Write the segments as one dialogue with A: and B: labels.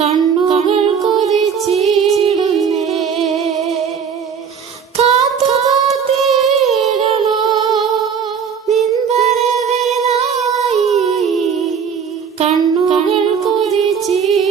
A: കണ്ണുകൾ കൊതിച്ചിടുന്നേ. കാത്തു കാത്തിടണോ? നിൻ വരവിനായി കണ്ണുകൾ കൊതിച്ചിടുന്നേ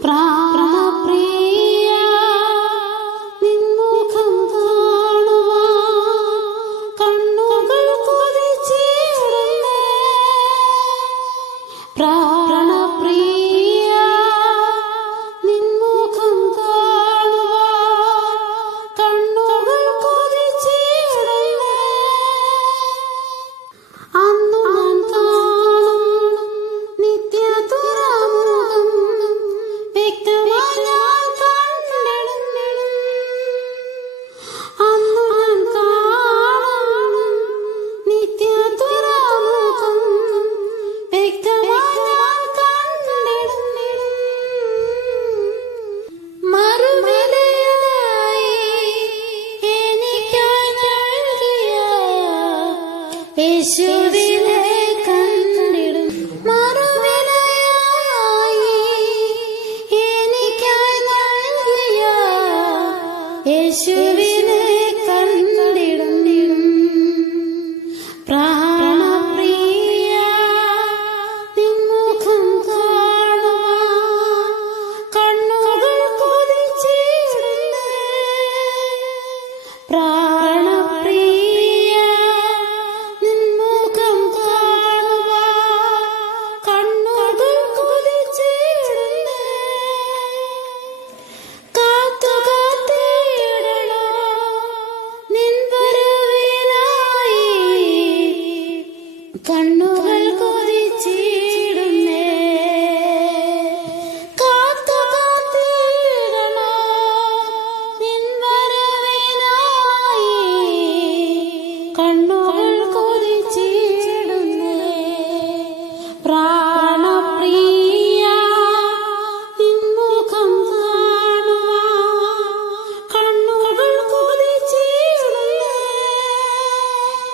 A: para യേശുവിനെ